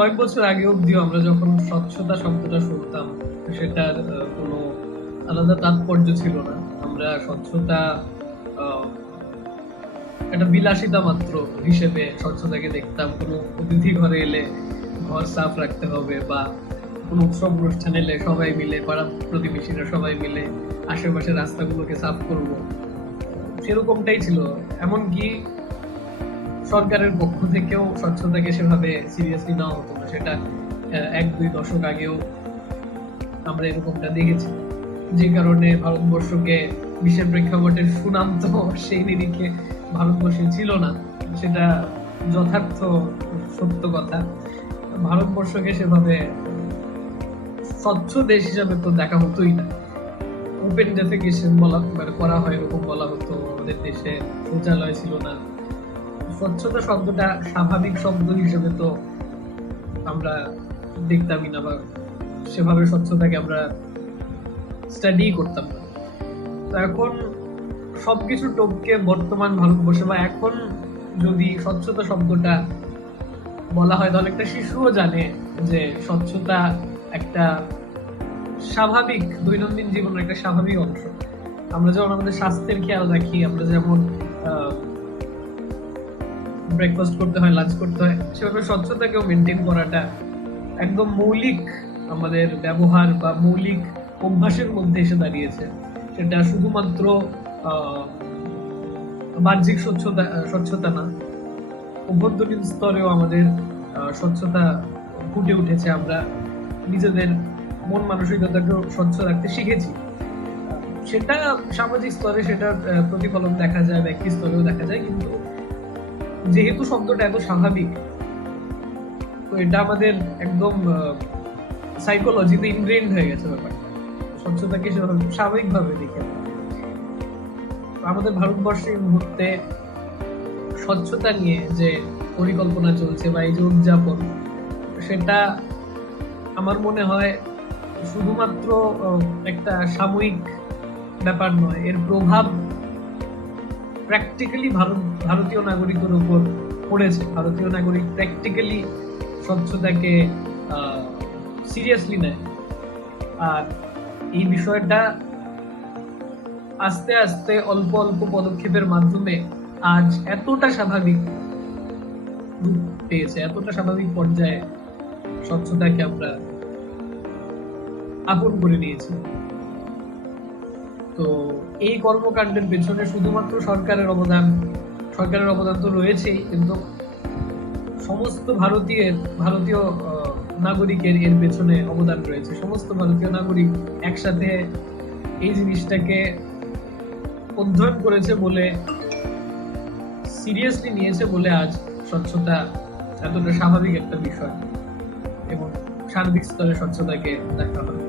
কয়েক বছর আগে অব্দিও আমরা যখন স্বচ্ছতা শব্দটা শুনতাম, সেটার কোনো আলাদা তাৎপর্য ছিল না। আমরা স্বচ্ছতা আহ, একটা বিলাসিতা মাত্র হিসেবে স্বচ্ছতাকে দেখতাম। কোনো অতিথি ঘরে এলে ঘর সাফ রাখতে হবে, বা কোনো উৎসব অনুষ্ঠান এলে সবাই মিলে, পাড়া প্রতিবেশীরা সবাই মিলে আশেপাশের রাস্তাগুলোকে সাফ করব, সেরকমটাই ছিল। এমনকি সরকারের পক্ষ থেকেও স্বচ্ছতাকে সেভাবে সিরিয়াসলি নেওয়া হতো না। সেটা 1-2 দশক আগেও আমরা এরকমটা দেখেছি, যে কারণে ভারতবর্ষকে বিশ্বের প্রেক্ষাপটের সুনাম তো সেই নিরিখে ভারতবর্ষে ছিল না। সেটা যথার্থ সত্য কথা। ভারতবর্ষকে সেভাবে স্বচ্ছ দেশ হিসাবে তো দেখা হতোই না। ওপেন ডেফেকেশন বলা মানে করা হয় এরকম বলা হতো। আমাদের দেশে শৌচালয় ছিল না। স্বচ্ছতা শব্দটা স্বাভাবিক শব্দ হিসেবে তো আমরা দেখতামই না, বা সেভাবে স্বচ্ছতাকে আমরা স্টাডি করতাম না। তো এখন সবকিছু টপকে বর্তমান ভারতবর্ষে, বা এখন যদি স্বচ্ছতা শব্দটা বলা হয়, তাহলে একটা শিশুও জানে যে স্বচ্ছতা একটা স্বাভাবিক দৈনন্দিন জীবনের একটা স্বাভাবিক অংশ। আমরা যেমন আমাদের স্বাস্থ্যের খেয়াল রাখি, আমরা যেমন ব্রেকফাস্ট করতে হয়, লাঞ্চ করতে হয়, সেভাবে স্বচ্ছতাকেও মেনটেন করাটা একদম মৌলিক আমাদের ব্যবহার বা মৌলিক অভ্যাসের মধ্যে এসে দাঁড়িয়েছে। সেটা শুধুমাত্র বাহ্যিক স্বচ্ছতা না, অভ্যন্তরীণ স্তরেও আমাদের স্বচ্ছতা ফুটে উঠেছে। আমরা নিজেদের মন মানসিকতাকেও স্বচ্ছ রাখতে শিখেছি। সেটা সামাজিক স্তরে সেটার প্রতিফলন দেখা যায়, ব্যক্তি স্তরেও দেখা যায়। কিন্তু যেহেতু শব্দটা এত স্বাভাবিক, তো এটা আমাদের একদম সাইকোলজিতে ইনগ্রেইন্ড হয়ে গেছে ব্যাপারটা। স্বচ্ছতাকে স্বাভাবিকভাবে দেখে আমাদের ভারতবর্ষে এই মুহূর্তে স্বচ্ছতা নিয়ে যে পরিকল্পনা চলছে বা এই যে উদযাপন, সেটা আমার মনে হয় শুধুমাত্র একটা সাময়িক ব্যাপার নয়। এর প্রভাব প্র্যাকটিক্যালি ভারতীয় নাগরিকের উপর পড়েছে। ভারতীয় নাগরিক প্র্যাকটিক্যালি স্বচ্ছতাকে সিরিয়াসলি নেয়। আর এই বিষয়টা আস্তে আস্তে অল্প অল্প পদক্ষেপের মাধ্যমে আজ এতটা স্বাভাবিক রূপ পেয়েছে, এতটা স্বাভাবিক পর্যায়ে স্বচ্ছতাকে আমরা আপন করে নিয়েছি। তো এই কর্মকাণ্ডের পেছনে শুধুমাত্র সরকারের অবদান তো রয়েছেই, কিন্তু সমস্ত ভারতীয় নাগরিকের এর পেছনে অবদান রয়েছে। সমস্ত ভারতীয় নাগরিক একসাথে এই জিনিসটাকে অধ্যয়ন করেছে বলে, সিরিয়াসলি নিয়েছে বলে আজ স্বচ্ছতা এতটা স্বাভাবিক একটা বিষয় এবং সার্বিক স্তরে স্বচ্ছতাকে দেখা হয়।